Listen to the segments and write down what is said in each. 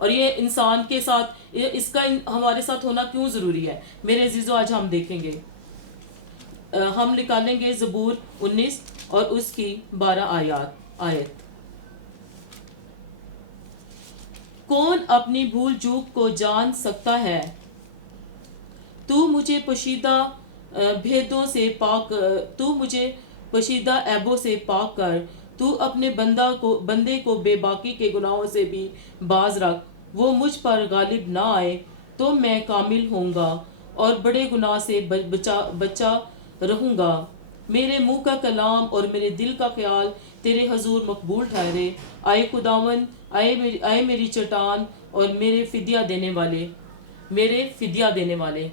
اور یہ انسان کے ساتھ اس کا ہمارے ساتھ ہونا کیوں ضروری ہے؟ میرے عزیزو آج ہم دیکھیں گے، ہم نکالیں گے زبور 19 اور اس کی 12 آیت۔ کون اپنی بھول چوک کو جان سکتا ہے؟ تو مجھے پوشیدہ بھیدوں سے تو مجھے پوشیدہ عیبوں سے پاک کر، تو اپنے بندے کو بے باکی کے گناہوں سے بھی باز رکھ، وہ مجھ پر غالب نہ آئے تو میں کامل ہوں گا اور بڑے گناہ سے بچا رہوں گا۔ میرے منہ کا کلام اور میرے دل کا خیال تیرے حضور مقبول ٹھہرے، آئے خداون، آئے میری چٹان اور میرے فدیہ دینے والے۔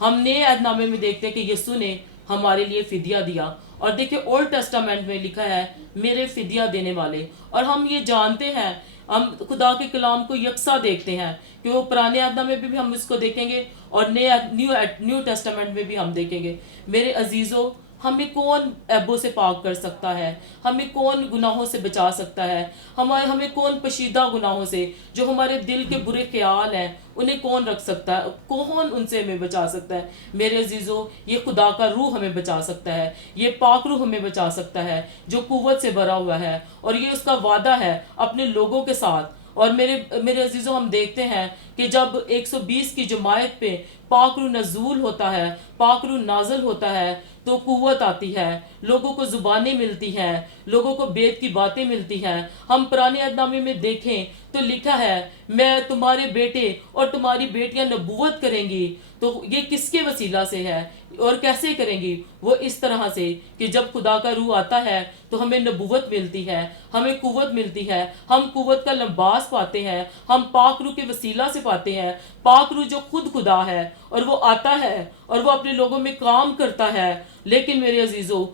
ہم نئے عہد نامے میں دیکھتے ہیں کہ یسوع نے ہمارے لیے فدیہ دیا، اور دیکھیں اولڈ ٹیسٹامنٹ میں لکھا ہے میرے فدیہ دینے والے۔ اور ہم یہ جانتے ہیں، ہم خدا کے کلام کو یکساں دیکھتے ہیں کہ وہ پرانے عہد نامے میں بھی ہم اس کو دیکھیں گے اور نیو ٹیسٹامنٹ میں بھی ہم دیکھیں گے۔ میرے عزیزو، ہمیں کون عیبوں سے پاک کر سکتا ہے؟ ہمیں کون گناہوں سے بچا سکتا ہے؟ ہمیں کون پشیدہ گناہوں سے، جو ہمارے دل کے برے خیال ہیں، انہیں کون رکھ سکتا ہے؟ کون ان سے ہمیں بچا سکتا ہے؟ میرے عزیزو، یہ خدا کا روح ہمیں بچا سکتا ہے، یہ پاک روح ہمیں بچا سکتا ہے جو قوت سے بھرا ہوا ہے، اور یہ اس کا وعدہ ہے اپنے لوگوں کے ساتھ۔ اور میرے عزیزو، ہم دیکھتے ہیں کہ جب 120 کی جماعت پہ پاک روح نزول ہوتا ہے، پاک روح نازل ہوتا ہے، تو قوت آتی ہے، لوگوں کو زبانیں ملتی ہیں، لوگوں کو بیت کی باتیں ملتی ہیں۔ ہم پرانے عہد نامے میں دیکھیں تو لکھا ہے، میں تمہارے بیٹے اور تمہاری بیٹیاں نبوت کریں گی۔ تو یہ کس کے وسیلہ سے ہے اور کیسے کریں گی؟ وہ اس طرح سے کہ جب خدا کا روح آتا ہے تو ہمیں نبوت ملتی ہے، ہمیں قوت ملتی ہے، ہم قوت کا لباس پاتے ہیں، ہم پاک روح کے وسیلہ سے پاتے ہیں۔ پاک روح جو خود خدا ہے، اور وہ آتا ہے اور وہ اپنے لوگوں میں کام کرتا ہے۔ لیکن میرے عزیزو،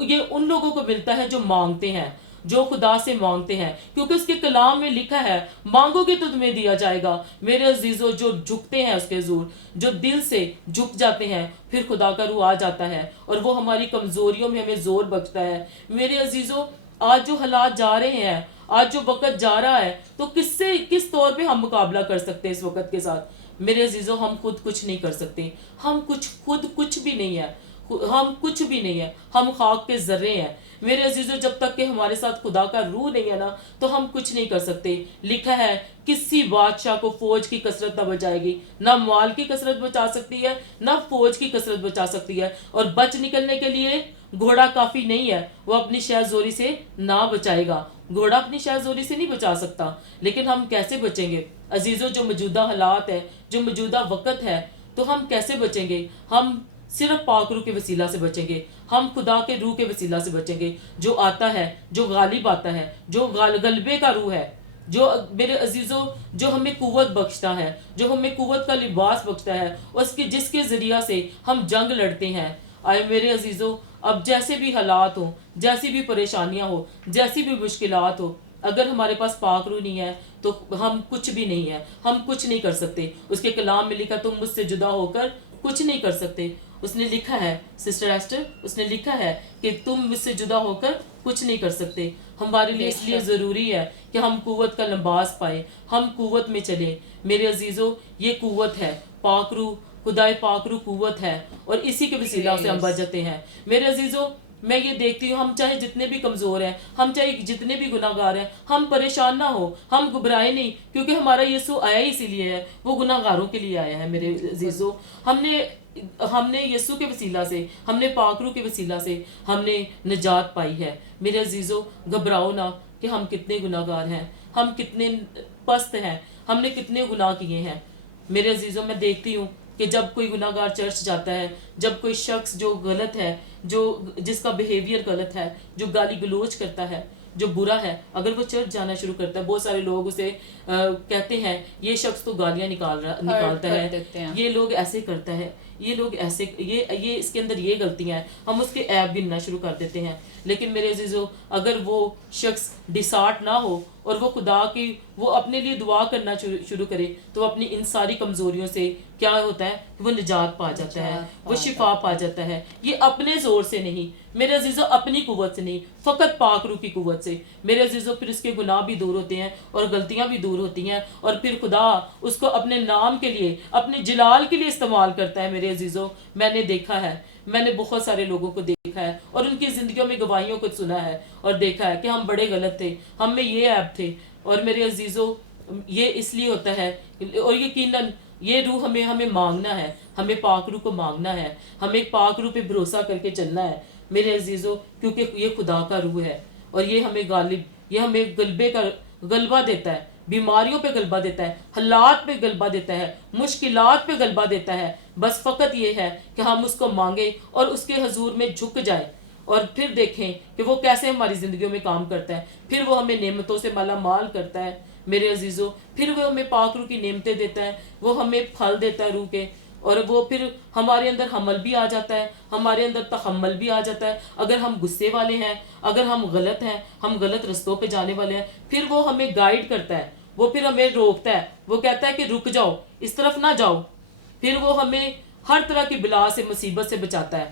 یہ ان لوگوں کو ملتا ہے جو مانگتے ہیں، جو خدا سے مانگتے ہیں، کیونکہ اس کے کلام میں لکھا ہے مانگو گے تو تمہیں دیا جائے گا۔ میرے عزیزو، جو جھکتے ہیں اس کے حضور، جو دل سے جھک جاتے ہیں، پھر خدا کا روح آ جاتا ہے اور وہ ہماری کمزوریوں میں ہمیں زور بخشتا ہے۔ میرے عزیزو، آج جو حالات جا رہے ہیں، آج جو وقت جا رہا ہے، تو کس طور پہ ہم مقابلہ کر سکتے ہیں اس وقت کے ساتھ؟ میرے عزیزو، ہم خود کچھ نہیں کر سکتے، ہم کچھ بھی نہیں ہے، ہم کچھ بھی نہیں ہے، ہم خاک کے ذرے ہیں۔ میرے عزیزو، جب تک کہ ہمارے ساتھ خدا کا روح نہیں ہے نا، تو ہم کچھ نہیں کر سکتے۔ لکھا ہے کسی بادشاہ کو فوج کی کثرت نہ بچائے گی، نہ مال کی کثرت بچا سکتی ہے، نہ فوج کی کثرت بچا سکتی ہے، اور بچ نکلنے کے لیے گھوڑا کافی نہیں ہے، وہ اپنی شہ زوری سے نہ بچائے گا۔ گھوڑا اپنی شہ زوری سے نہیں بچا سکتا، لیکن ہم کیسے بچیں گے؟ عزیزو، جو موجودہ حالات ہے، جو موجودہ وقت ہے، تو ہم کیسے بچیں گے؟ ہم صرف پاک روح کے وسیلہ سے بچیں گے، ہم خدا کے روح کے وسیلہ سے بچیں گے، جو آتا ہے، جو غالب آتا ہے، جو غلبے کا روح ہے، جو میرے عزیزو، جو ہمیں قوت بخشتا ہے، جو ہمیں قوت کا لباس بخشتا ہے، جس کے ذریعہ سے ہم جنگ لڑتے ہیں۔ آئے میرے عزیزو، اب جیسے بھی حالات ہوں، جیسی بھی پریشانیاں ہو، جیسی بھی مشکلات ہو، اگر ہمارے پاس پاک روح نہیں ہے تو ہم کچھ بھی نہیں ہے، ہم کچھ نہیں کر سکتے۔ اس کے کلام میں لکھا، تم مجھ سے جدا ہو کر کچھ نہیں کر سکتے۔ اس نے لکھا ہے، سسٹر ایسٹر، اس نے لکھا ہے کہ تم مجھ سے جدا ہو کر کچھ نہیں کر سکتے۔ ہمارے لیے اس لیے ضروری ہے کہ ہم قوت کا لباس پائیں، ہم قوت میں چلیں۔ میرے عزیزو، یہ قوت ہے، پاک روح، خدائے پاک روح قوت ہے، اور اسی کے وسیلہ سے ہم بچ جاتے ہیں۔ میرے عزیزو، میں یہ دیکھتی ہوں، ہم چاہے جتنے بھی کمزور ہیں، ہم چاہے جتنے بھی گناہ گار ہیں، ہم پریشان نہ ہو، ہم گھبرائے نہیں، کیونکہ ہمارا یسوع آیا ہی اسی لیے ہے، وہ گناہ گاروں کے لیے آیا ہے۔ میرے عزیزو، ہم نے یسوع کے وسیلہ سے، ہم نے پاک روح کے وسیلہ سے ہم نے نجات پائی ہے۔ میرے عزیزو، گھبراؤ نہ کہ ہم کتنے گناہ گار ہیں، ہم کتنے پست ہیں، ہم نے کتنے گناہ کیے ہیں۔ میرے عزیزو، میں دیکھتی ہوں کہ جب کوئی گناہ گار چرچ جاتا ہے، جب کوئی شخص جو غلط ہے، جس کا بیہیویئر غلط ہے، جو گالی گلوچ کرتا ہے، جو برا ہے، اگر وہ چرچ جانا شروع کرتا ہے، بہت سارے لوگ اسے کہتے ہیں یہ شخص تو گالیاں نکالتا ہے، یہ لوگ ایسے کرتا ہے، یہ لوگ ایسے یہ اس کے اندر یہ غلطیاں ہیں، ہم اس کے عیب گننا شروع کر دیتے ہیں. لیکن میرے عزیزو، اگر وہ شخص ڈسارٹ نہ ہو اور وہ خدا کی وہ اپنے لیے دعا کرنا شروع کرے تو وہ اپنی ان ساری کمزوریوں سے کیا ہوتا ہے، وہ نجات پا جاتا ہے، وہ شفا پا جاتا ہے. یہ اپنے زور سے نہیں میرے عزیزو، اپنی قوت سے نہیں، فقط پاک روح کی قوت سے. میرے عزیزو، پھر اس کے گناہ بھی دور ہوتے ہیں اور غلطیاں بھی دور ہوتی ہیں، اور پھر خدا اس کو اپنے نام کے لیے، اپنے جلال کے لیے استعمال کرتا ہے. میرے عزیزو، میں نے دیکھا ہے، میں نے بہت سارے لوگوں کو دیکھا ہے اور ان کی زندگیوں میں گواہیوں کو سنا ہے اور دیکھا ہے کہ ہم بڑے غلط تھے، ہم میں یہ عیب تھے. اور میرے عزیزو، یہ اس لیے ہوتا ہے، اور یقیناً یہ روح ہمیں مانگنا ہے، ہمیں پاک روح کو مانگنا ہے، ہمیں پاک روح پہ بھروسہ کر کے چلنا ہے میرے عزیزو، کیونکہ یہ خدا کا روح ہے اور یہ ہمیں غلبہ دیتا ہے، بیماریوں پہ غلبہ دیتا ہے، حالات پہ غلبہ دیتا ہے، مشکلات پہ غلبہ دیتا ہے. بس فقط یہ ہے کہ ہم اس کو مانگیں اور اس کے حضور میں جھک جائیں اور پھر دیکھیں کہ وہ کیسے ہماری زندگیوں میں کام کرتا ہے. پھر وہ ہمیں نعمتوں سے مالا مال کرتا ہے میرے عزیزو، پھر وہ ہمیں پاک روح کی نعمتیں دیتا ہے، وہ ہمیں پھل دیتا ہے روح کے، اور وہ پھر ہمارے اندر حمل بھی آ جاتا ہے، ہمارے اندر تحمل بھی آ جاتا ہے. اگر ہم غصے والے ہیں، اگر ہم غلط ہیں، ہم غلط رستوں پہ جانے والے ہیں، پھر وہ ہمیں گائیڈ کرتا ہے، وہ پھر ہمیں روکتا ہے، وہ کہتا ہے کہ رک جاؤ، اس طرف نہ جاؤ. پھر وہ ہمیں ہر طرح کی بلا سے، مصیبت سے بچاتا ہے.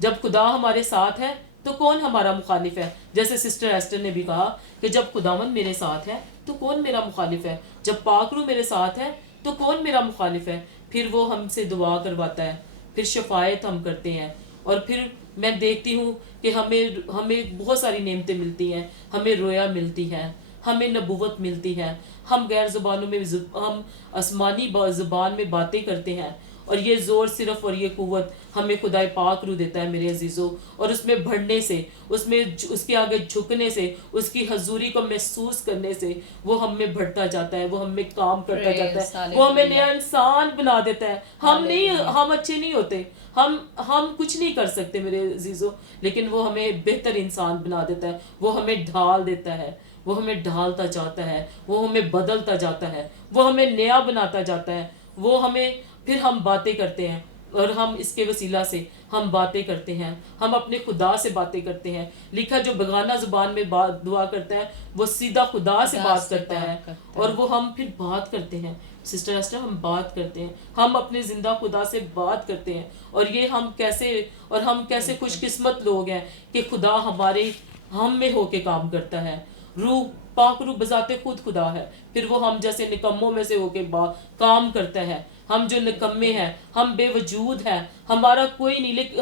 جب خدا ہمارے ساتھ ہے تو کون ہمارا مخالف ہے؟ جیسے سسٹر ایسٹر نے بھی کہا کہ جب خداوند میرے ساتھ ہے تو کون میرا مخالف ہے، جب پاک روح میرے ساتھ ہے تو کون میرا مخالف ہے. پھر وہ ہم سے دعا کرواتا ہے، پھر شفاعت ہم کرتے ہیں، اور پھر میں دیکھتی ہوں کہ ہمیں بہت ساری نعمتیں ملتی ہیں، ہمیں رویا ملتی ہے، ہمیں نبوت ملتی ہے، ہم غیر زبانوں میں ہم آسمانی زبان میں باتیں کرتے ہیں. اور یہ زور صرف اور یہ قوت ہمیں خدائے پاک روح دیتا ہے میرے عزیزو. اور اس میں بڑھنے سے، اس کے آگے جھکنے سے، اس کی حضوری کو محسوس کرنے سے وہ ہم میں بڑھتا جاتا ہے، وہ ہم میں کام کرتا جاتا ہے، وہ ہمیں نیا انسان بنا دیتا ہے. ہم اچھے نہیں ہوتے، ہم کچھ نہیں کر سکتے میرے عزیزو، لیکن وہ ہمیں بہتر انسان بنا دیتا ہے، وہ ہمیں ڈھال دیتا ہے، وہ ہمیں ڈھالتا جاتا ہے، وہ ہمیں بدلتا جاتا ہے، وہ ہمیں نیا بناتا جاتا ہے. وہ ہمیں پھر ہم باتیں کرتے ہیں، اور ہم اس کے وسیلہ سے ہم باتیں کرتے ہیں، ہم اپنے خدا سے باتیں کرتے ہیں. لکھا جو بگانہ زبان میں دعا کرتا ہے وہ سیدھا خدا سے بات کرتا ہے. اور وہ ہم پھر بات کرتے ہیں سسٹر ایسٹر، ہم بات کرتے ہیں، ہم اپنے زندہ خدا سے بات کرتے ہیں. اور یہ ہم کیسے خوش قسمت لوگ ہیں کہ خدا ہم میں ہو کے کام کرتا ہے. روح پاک روح بذات خود خدا ہے، پھر وہ ہم جیسے نکموں میں سے ہو کے کام کرتا ہے. ہم جو نکمے ہیں، ہم بے وجود ہیں، ہمارا کوئی نہیں، لیکن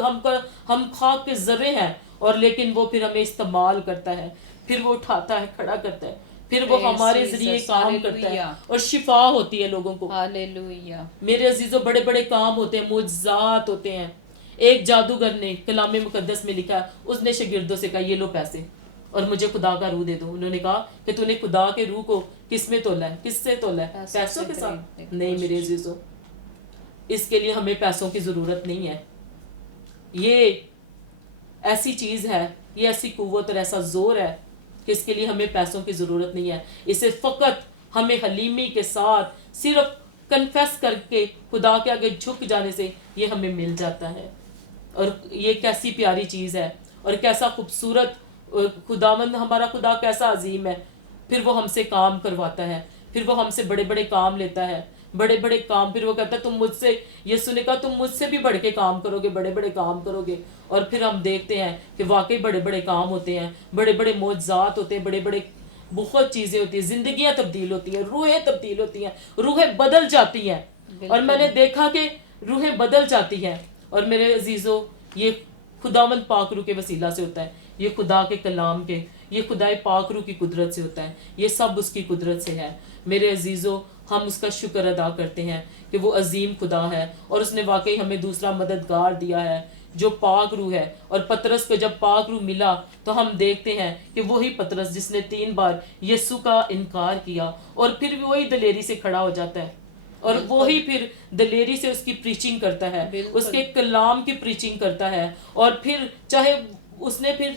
ہم خاک کے ذرے ہیں، اور لیکن وہ پھر ہمیں استعمال کرتا ہے، پھر وہ اٹھاتا ہے، کھڑا کرتا ہے، پھر وہ ہمارے ذریعے کام کرتا ہے اور شفا ہوتی ہے لوگوں کو. ہاللیلویہ. میرے عزیزوں، بڑے بڑے کام ہوتے ہیں، معجزات ہوتے ہیں. ایک جادوگر نے کلام مقدس میں لکھا، اس نے شاگردوں سے کہا یہ لو پیسے اور مجھے خدا کا روح دے دو. انہوں نے کہا کہ تو نے خدا کے روح کو کس میں تولا ہے؟ کس سے تولا ہے؟ پیسوں کے ساتھ نہیں میرے عزیزوں. اس کے لیے ہمیں پیسوں کی ضرورت نہیں ہے. یہ ایسی چیز ہے، یہ ایسی قوت اور ایسا زور ہے کہ اس کے لیے ہمیں پیسوں کی ضرورت نہیں ہے. اسے فقط ہمیں حلیمی کے ساتھ صرف کنفیس کر کے خدا کے آگے جھک جانے سے یہ ہمیں مل جاتا ہے. اور یہ کیسی پیاری چیز ہے، اور کیسا خوبصورت خداوند، ہمارا خدا کیسا عظیم ہے. پھر وہ ہم سے کام کرواتا ہے، پھر وہ ہم سے بڑے بڑے کام لیتا ہے، بڑے بڑے کام. پھر وہ کہتا ہے تم مجھ سے، یسوع نے کہا تم مجھ سے بھی بڑھ کے کام کرو گے، بڑے بڑے کام کرو گے. اور پھر ہم دیکھتے ہیں کہ واقعی بڑے بڑے کام ہوتے ہیں، بڑے بڑے معجزات ہوتے ہیں، بڑے بڑے بہت چیزیں ہوتی ہیں، زندگیاں تبدیل ہوتی ہیں، روحیں تبدیل ہوتی ہیں، روحیں بدل جاتی ہیں. اور میں نے دیکھا کہ روحیں بدل جاتی ہیں. اور میرے عزیزو، یہ خداوند پاک روح کے وسیلہ سے ہوتا ہے، یہ خدا کے کلام کے، یہ خدائے پاک روح کی قدرت سے ہوتا ہے، یہ سب اس کی قدرت سے ہے. میرے عزیزو، ہم اس کا شکر ادا کرتے ہیں کہ وہ عظیم خدا ہے، اور اس نے واقعی ہمیں دوسرا مددگار دیا ہے جو پاک روح ہے. اور پطرس کو جب پاک روح ملا تو ہم دیکھتے ہیں کہ وہی پطرس جس نے 3 بار یسوع کا انکار کیا، اور پھر وہی دلیری سے کھڑا ہو جاتا ہے، اور وہی پھر دلیری سے اس کی پریچنگ کرتا ہے، اس کے کلام کی پریچنگ کرتا ہے. اور پھر چاہے اس نے پھر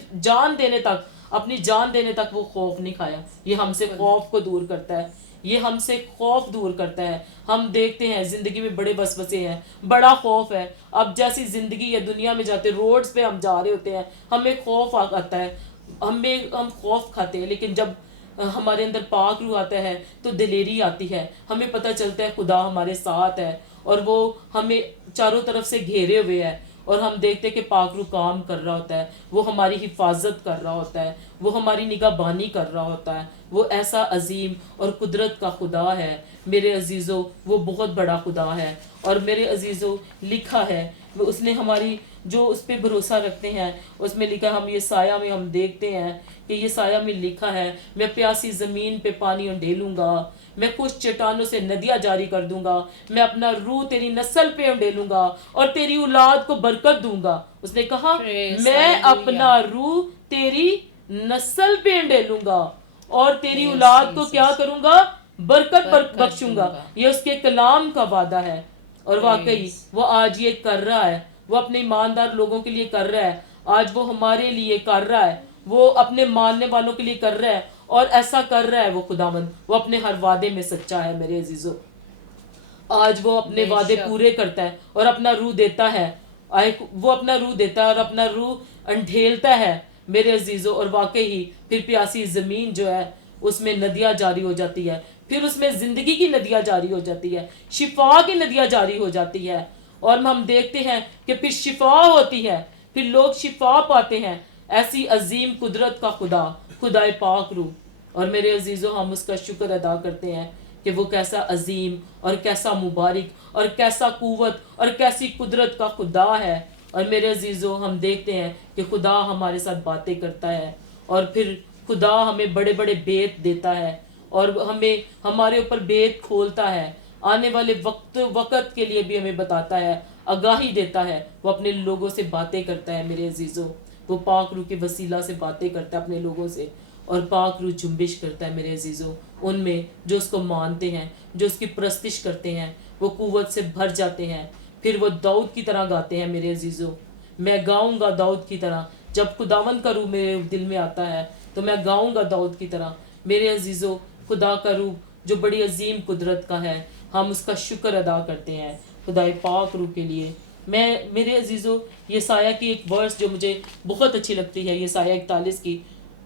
اپنی جان دینے تک وہ خوف نہیں کھایا. یہ ہم سے خوف کو دور کرتا ہے، یہ ہم سے خوف دور کرتا ہے. ہم دیکھتے ہیں زندگی میں بڑے وسوسے ہیں, بڑا خوف ہے. اب جیسی زندگی یا دنیا میں جاتے روڈز پہ ہم جا رہے ہوتے ہیں, ہمیں خوف آتا ہے, ہم خوف کھاتے ہیں. لیکن جب ہمارے اندر پاک روح آتا ہے تو دلیری آتی ہے, ہمیں پتہ چلتا ہے خدا ہمارے ساتھ ہے اور وہ ہمیں چاروں طرف سے گھیرے ہوئے ہے. اور ہم دیکھتے ہیں کہ پاک روح کام کر رہا ہوتا ہے, وہ ہماری حفاظت کر رہا ہوتا ہے, وہ ہماری نگہبانی کر رہا ہوتا ہے. وہ ایسا عظیم اور قدرت کا خدا ہے میرے عزیزو, وہ بہت بڑا خدا ہے. اور میرے عزیزو لکھا ہے, اس نے ہماری جو اس پہ بھروسہ رکھتے ہیں اس میں لکھا, ہم یہ سایہ میں ہم دیکھتے ہیں کہ یہ سایہ میں لکھا ہے, میں پیاسی زمین پہ پانی انڈیلوں گا, میں کچھ چٹانوں سے ندیاں جاری کر دوں گا, میں اپنا روح تیری نسل پہ انڈیلوں گا اور تیری اولاد کو برکت دوں گا. اس نے کہا Praise, میں hallelujah. اپنا روح تیری نسل پہ انڈیلوں گا اور تیری Yes, اولاد کو کیا Jesus. کروں گا, برکت برکت بخشوں دوں گا. گا. یہ اس کے کلام کا وعدہ ہے. اور واقعی Praise. وہ آج یہ کر رہا ہے, وہ اپنے ایماندار لوگوں کے لیے کر رہا ہے, آج وہ ہمارے لیے کر رہا ہے, وہ اپنے ماننے والوں کے لیے کر رہا ہے. اور ایسا کر رہا ہے وہ خداوند, وہ اپنے ہر وعدے میں سچا ہے میرے عزیزو. آج وہ اپنے بے وعدے شک. پورے کرتا ہے اور اپنا روح دیتا ہے. وہ اپنا روح دیتا ہے اور اپنا روح انڈھیلتا ہے میرے عزیزو. اور واقعی پھر پیاسی زمین جو ہے اس میں ندیاں جاری ہو جاتی ہے, پھر اس میں زندگی کی ندیاں جاری ہو جاتی ہے, شفا کی ندیاں جاری ہو جاتی ہے. اور ہم دیکھتے ہیں کہ پھر شفا ہوتی ہے, پھر لوگ شفا پاتے ہیں. ایسی عظیم قدرت کا خدا, خدائے پاک روح. اور میرے عزیزو ہم اس کا شکر ادا کرتے ہیں کہ وہ کیسا عظیم اور کیسا مبارک اور کیسا قوت اور کیسی قدرت کا خدا ہے. اور میرے عزیزو ہم دیکھتے ہیں کہ خدا ہمارے ساتھ باتیں کرتا ہے اور پھر خدا ہمیں بڑے بڑے بیت دیتا ہے اور ہمیں ہمارے اوپر بیت کھولتا ہے, آنے والے وقت کے لیے بھی ہمیں بتاتا ہے, آگاہی دیتا ہے. وہ اپنے لوگوں سے باتیں کرتا ہے میرے عزیزو, وہ پاک روح کے وسیلہ سے باتیں کرتا ہے اپنے لوگوں سے. اور پاک روح جنبش کرتا ہے میرے عزیزو ان میں جو اس کو مانتے ہیں, جو اس کی پرستش کرتے ہیں, وہ قوت سے بھر جاتے ہیں. پھر وہ داؤد کی طرح گاتے ہیں میرے عزیزو, میں گاؤں گا داؤد کی طرح. جب خداوند کا روح میرے دل میں آتا ہے تو میں گاؤں گا داؤد کی طرح. میرے عزیزو خدا کا روح جو بڑی عظیم قدرت کا ہے, ہم اس کا شکر ادا کرتے ہیں خدائے پاک روح کے لیے. میرے عزیزو یہ سایہ کی ایک ورس جو مجھے بہت اچھی لگتی ہے, یہ سایہ 41 کی,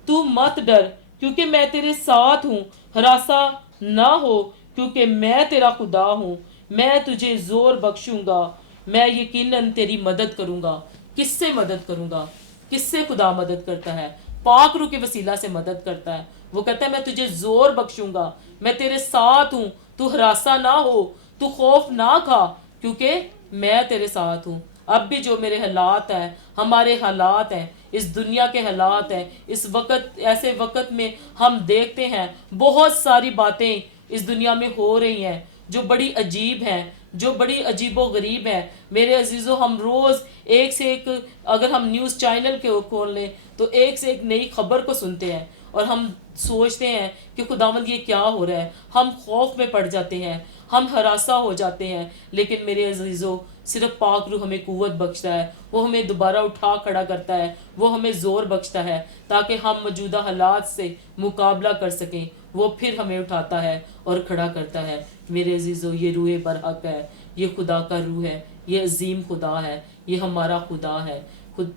تو مت ڈر کیونکہ میں تیرے ساتھ ہوں, ہراساں نہ ہو کیونکہ میں تیرا خدا ہوں, میں تجھے زور بخشوں گا, میں یقیناً تیری مدد کروں گا. کس سے مدد کروں گا؟ کس سے خدا مدد کرتا ہے؟ پاک روح کے وسیلہ سے مدد کرتا ہے. وہ کہتا ہے میں تجھے زور بخشوں گا, میں تیرے ساتھ ہوں, تو ہراساں نہ ہو, تو خوف نہ کھا کیونکہ میں تیرے ساتھ ہوں. اب بھی جو میرے حالات ہیں, ہمارے حالات ہیں, اس دنیا کے حالات ہیں, اس وقت ایسے وقت میں ہم دیکھتے ہیں بہت ساری باتیں اس دنیا میں ہو رہی ہیں جو بڑی عجیب ہیں, جو بڑی عجیب و غریب ہیں میرے عزیزو. ہم روز ایک سے ایک, اگر ہم نیوز چینل کے کھول لیں تو ایک سے ایک نئی خبر کو سنتے ہیں اور ہم سوچتے ہیں کہ خداوند یہ کیا ہو رہا ہے. ہم خوف میں پڑ جاتے ہیں, ہم ہراساں ہو جاتے ہیں. لیکن میرے عزیزو صرف پاک روح ہمیں قوت بخشتا ہے, وہ ہمیں دوبارہ اٹھا کھڑا کرتا ہے, وہ ہمیں زور بخشتا ہے تاکہ ہم موجودہ حالات سے مقابلہ کر سکیں. وہ پھر ہمیں اٹھاتا ہے اور کھڑا کرتا ہے. میرے عزیزو یہ روح برحق ہے, یہ خدا کا روح ہے, یہ عظیم خدا ہے, یہ ہمارا خدا ہے.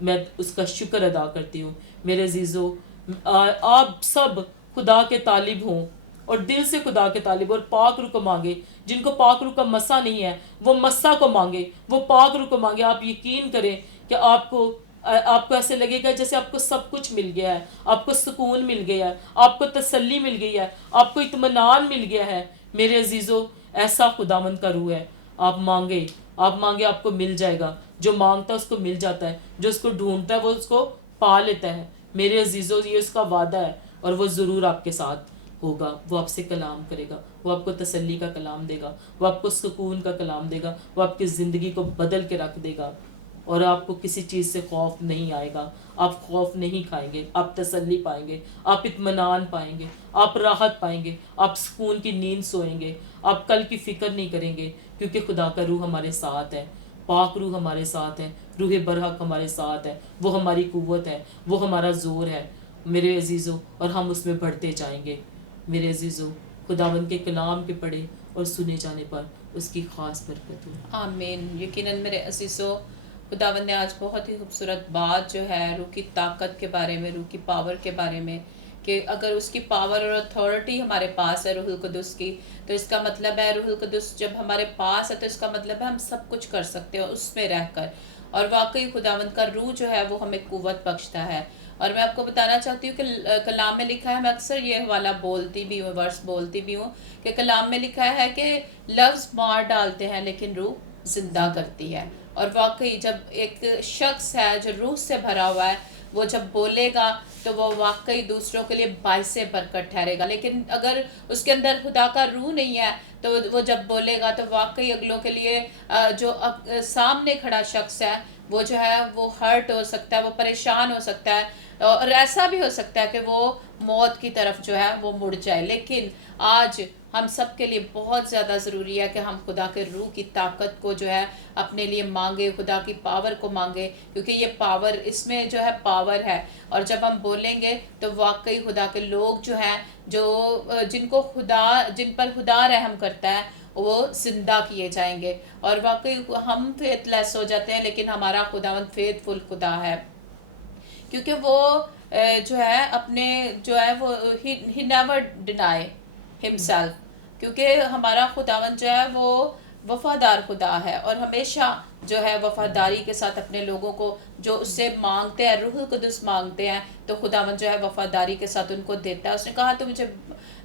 میں اس کا شکر ادا کرتی ہوں میرے عزیزو. آپ سب خدا کے طالب ہوں اور دل سے خدا کے طالب اور پاک روح کو مانگے. جن کو پاک روح کا مسا نہیں ہے وہ مسا کو مانگے, وہ پاک روح کو مانگے. آپ یقین کریں کہ آپ کو ایسے لگے گا جیسے آپ کو سب کچھ مل گیا ہے, آپ کو سکون مل گیا ہے, آپ کو تسلی مل گئی ہے, آپ کو اطمینان مل گیا ہے. میرے عزیزو ایسا خداوند کا روح ہے. آپ مانگے, آپ مانگے, آپ کو مل جائے گا. جو مانگتا ہے اس کو مل جاتا ہے, جو اس کو ڈھونڈتا ہے وہ اس کو پا لیتا ہے. میرے عزیزو یہ اس کا وعدہ ہے اور وہ ضرور آپ کے ساتھ ہوگا. وہ آپ سے کلام کرے گا, وہ آپ کو تسلی کا کلام دے گا, وہ آپ کو سکون کا کلام دے گا, وہ آپ کی زندگی کو بدل کے رکھ دے گا اور آپ کو کسی چیز سے خوف نہیں آئے گا. آپ خوف نہیں کھائیں گے, آپ تسلی پائیں گے, آپ اطمینان پائیں گے, آپ راحت پائیں گے, آپ سکون کی نیند سوئیں گے, آپ کل کی فکر نہیں کریں گے کیونکہ خدا کا روح ہمارے ساتھ ہے. پاک روح ہمارے ساتھ ہے, روح برحق ہمارے ساتھ ہے, وہ ہماری قوت ہے, وہ ہمارا زور ہے میرے عزیزو. اور ہم اس میں بڑھتے جائیں گے میرے عزیزو. خداوند کے کلام کے پڑھے اور سنے جانے پر اس کی خاص برکت ہو۔ آمین۔ یقیناً میرے عزیزو، خداوند نے آج بہت ہی خوبصورت بات جو ہے روح کی طاقت کے بارے میں، روح کی پاور کے بارے میں، کہ اگر اس کی پاور اور اتھارٹی ہمارے پاس ہے روح القدس کی، تو اس کا مطلب ہے روح القدس جب ہمارے پاس ہے تو اس کا مطلب ہے ہم سب کچھ کر سکتے ہیں اس میں رہ کر۔ اور واقعی خداوند کا روح جو ہے وہ ہمیں قوت بخشتا ہے۔ اور میں آپ کو بتانا چاہتی ہوں کہ کلام میں لکھا ہے، میں اکثر یہ حوالہ بولتی بھی ہوں، ورس بولتی بھی ہوں، کہ کلام میں لکھا ہے کہ لفظ مار ڈالتے ہیں لیکن روح زندہ کرتی ہے۔ اور واقعی جب ایک شخص ہے جو روح سے بھرا ہوا ہے، وہ جب بولے گا تو وہ واقعی دوسروں کے لیے باعث برکت ٹھہرے گا، لیکن اگر اس کے اندر خدا کا روح نہیں ہے تو وہ جب بولے گا تو واقعی اگلوں کے لیے جو سامنے کھڑا شخص ہے وہ جو ہے وہ ہرٹ ہو سکتا ہے، وہ پریشان ہو سکتا ہے، اور ایسا بھی ہو سکتا ہے کہ وہ موت کی طرف جو ہے وہ مڑ جائے۔ لیکن آج ہم سب کے لیے بہت زیادہ ضروری ہے کہ ہم خدا کے روح کی طاقت کو جو ہے اپنے لیے مانگے، خدا کی پاور کو مانگے، کیونکہ یہ پاور، اس میں جو ہے پاور ہے۔ اور جب ہم بولیں گے تو واقعی خدا کے لوگ جو ہیں، جو جن پر خدا رحم کرتا ہے، وہ زندہ کیے جائیں گے۔ اور واقعی ہم فیتھ لیس ہو جاتے ہیں لیکن ہمارا خداوند فیتھ فل خدا ہے، کیونکہ وہ جو ہے اپنے جو ہے وہ he never deny himself، کیونکہ ہمارا خداوند جو ہے وہ وفادار خدا ہے، اور ہمیشہ جو ہے وفاداری کے ساتھ اپنے لوگوں کو جو اس سے مانگتے ہیں، روح القدس مانگتے ہیں، تو خداوند جو ہے وفاداری کے ساتھ ان کو دیتا ہے۔ اس نے کہا تو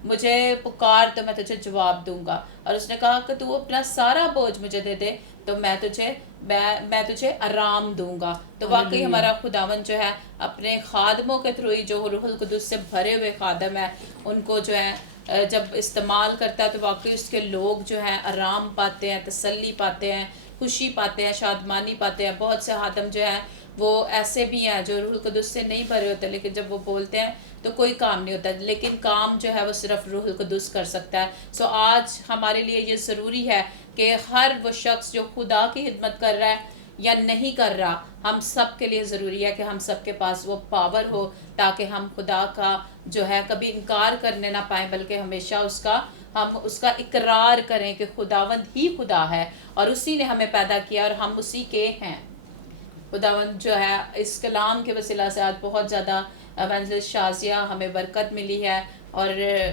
مجھے پکار تو میں تجھے جواب دوں گا، اور اس نے کہا کہ تو اپنا سارا بوجھ مجھے دے دے تو میں تجھے آرام دوں گا۔ تو واقعی ہمارا خداوند جو ہے اپنے خادموں کے تھرو ہی، جو روح القدس سے بھرے ہوئے خادم ہیں، ان کو جو ہے جب استعمال کرتا ہے تو واقعی اس کے لوگ جو ہیں آرام پاتے ہیں، تسلی پاتے ہیں، خوشی پاتے ہیں، شادمانی پاتے ہیں۔ بہت سے خادم جو ہیں وہ ایسے بھی ہیں جو روح القدس سے نہیں بھرے ہوتے، لیکن جب وہ بولتے ہیں تو کوئی کام نہیں ہوتا، لیکن کام جو ہے وہ صرف روح القدس کر سکتا ہے۔ آج ہمارے لیے یہ ضروری ہے کہ ہر وہ شخص جو خدا کی خدمت کر رہا ہے یا نہیں کر رہا، ہم سب کے لیے ضروری ہے کہ ہم سب کے پاس وہ پاور ہو، تاکہ ہم خدا کا جو ہے کبھی انکار کرنے نہ پائیں، بلکہ ہمیشہ ہم اس کا اقرار کریں کہ خداوند ہی خدا ہے، اور اسی نے ہمیں پیدا کیا اور ہم اسی کے ہیں۔ خداوند جو ہے اس کلام کے وسیلہ سے آج بہت زیادہ ایونجلسٹ شازیہ ہمیں برکت ملی ہے، اور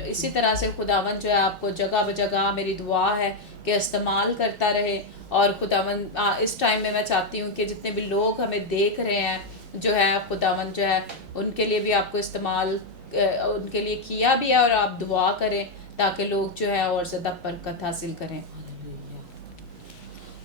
اسی طرح سے خداوند جو ہے آپ کو جگہ بجگہ میری دعا ہے کہ استعمال کرتا رہے۔ اور خداوند اس ٹائم میں چاہتی ہوں کہ جتنے بھی لوگ ہمیں دیکھ رہے ہیں جو ہے، خداوند جو ہے ان کے لیے بھی آپ کو استعمال ان کے لیے کیا بھی ہے، اور آپ دعا کریں تاکہ لوگ جو ہے اور زیادہ برکت حاصل کریں۔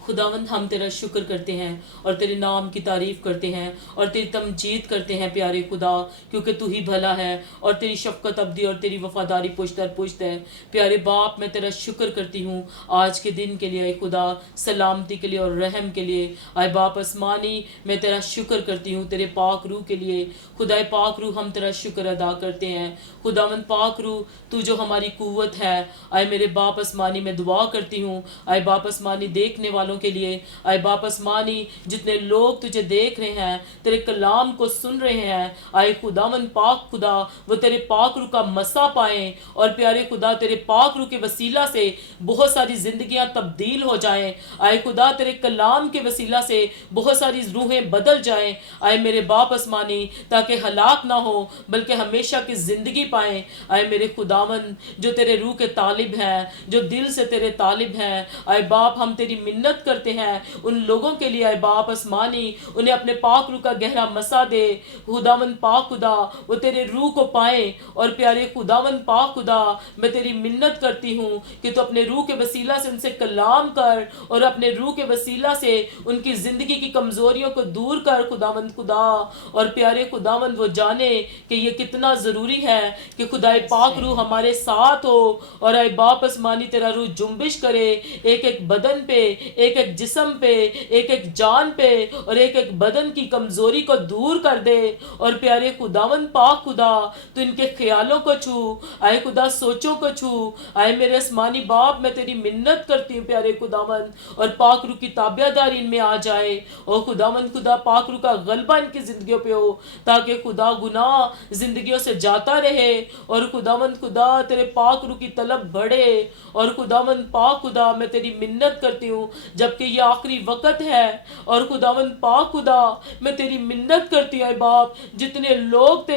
خداوند ہم تیرا شکر کرتے ہیں اور تیرے نام کی تعریف کرتے ہیں اور تیری تمجید کرتے ہیں پیارے خدا، کیونکہ تو ہی بھلا ہے اور تیری شفقت ابدی اور تیری وفاداری پشت در پشت ہے۔ پیارے باپ، میں تیرا شکر کرتی ہوں آج کے دن کے لیے، اے خدا، سلامتی کے لیے اور رحم کے لیے۔ اے باپ آسمانی، میں تیرا شکر کرتی ہوں تیرے پاک روح کے لیے۔ خدا پاک روح، ہم تیرا شکر ادا کرتے ہیں۔ خداوند پاک روح، تو جو ہماری قوت ہے، اے میرے باپ آسمانی، میں دعا کرتی ہوں اے باپ آسمانی دیکھنے والوں کے لیے، اے باپ آسمانی جتنے لوگ تجھے دیکھ رہے ہیں، تیرے کلام کو سن رہے ہیں، اے خداوند پاک خدا، وہ تیرے پاک روح کا مسا پائیں، اور پیارے خدا تیرے پاک روح کے وسیلہ سے بہت ساری زندگیاں تبدیل ہو جائیں۔ اے خدا تیرے کلام کے وسیلہ سے بہت ساری روحیں بدل جائیں، اے میرے باپ آسمانی، تاکہ ہلاک نہ ہو بلکہ ہمیشہ کی زندگی پائیں۔ اے میرے خداوند جو تیرے روح کے طالب ہیں، جو دل سے تیرے طالب ہیں، اے باپ ہم تیری منت کرتے ہیں ان لوگوں کے لیے، اے باپ آسمانی انہیں اپنے پاک روح کا گہرا مسا دے۔ خداوند پاک خدا وہ تیرے روح کو پائیں، اور پیارے خداوند پاک خدا میں تیری منت کرتی ہوں کہ تو اپنے روح کے وسیلہ سے ان سے کلام کر، اور اپنے روح کے وسیلہ سے ان کی زندگی کی کمزوریوں کو دور کر خداوند خدا۔ اور پیارے خداوند وہ جانے کہ یہ کتنا ضروری ہے کہ خدا پاک روح ہمارے ساتھ ہو، اور اے باپ آسمانی تیرا روح جنبش کرے ایک ایک بدن پہ، ایک ایک ایک جسم پہ، ایک ایک جان پہ اور ایک ایک بدن کی کمزوری کو دور کر دے. اور پیارے خداوند پاک خدا تو ان کے خیالوں کو چھو، آئے خدا سوچوں کو چھو. آئے میرے آسمانی باپ میں تیری منت کرتی ہوں پیارے خداوند، اور پاک روح کی تابع داری ان میں آ جائے. اور خداوند خدا پاک روح کا غلبہ ان کی زندگیوں پہ ہو، تاکہ خدا گناہ زندگیوں سے جاتا رہے. اور خداوند خدا تیرے پاک روح کی طلب بڑھے. اور خداوند پاک خدا میں تیری منت کرتی ہوں جبکہ یہ آخری وقت ہے. اور خداوند پاک خدا میں تیری منت کرتی ہوں اے باپ، جتنے لوگ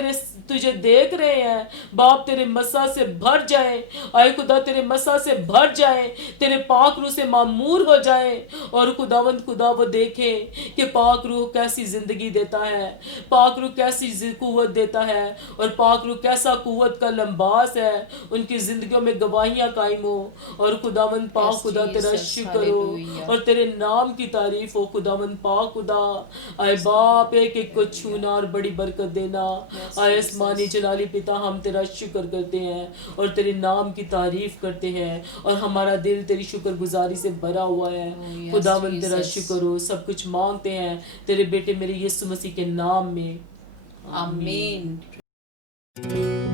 تجھے دیکھ رہے ہیں باپ، تیرے مسا سے بھر جائیں. اے خدا تیرے مسا سے بھر جائیں، تیرے پاک روح سے معمور ہو جائیں. اور خداوند خدا وہ دیکھیں کہ پاک روح کیسی زندگی دیتا ہے، پاک روح کیسی قوت دیتا ہے، اور پاک روح کیسا قوت کا لمباس ہے. ان کی زندگیوں میں گواہیاں قائم ہو. اور خداوند پاک Yes, خدا تیرا Jesus. شکر ہو Hallelujah. اور تیرے نام کی تعریف ہو. خداوند پاک خدا اے باپ ایک ایک کو چھونا اور بڑی برکت دینا. Yes, اے Jesus. آسمانی جلالی پتا ہم تیرا شکر کرتے ہیں اور تیرے نام کی تعریف کرتے ہیں، اور ہمارا دل تیری شکر گزاری سے بھرا ہوا ہے. Oh, yes, خداوند تیرا Jesus. شکر ہو. سب کچھ مانگتے ہیں تیرے بیٹے میرے یسوع مسیح کے نام میں، آمین. Amen.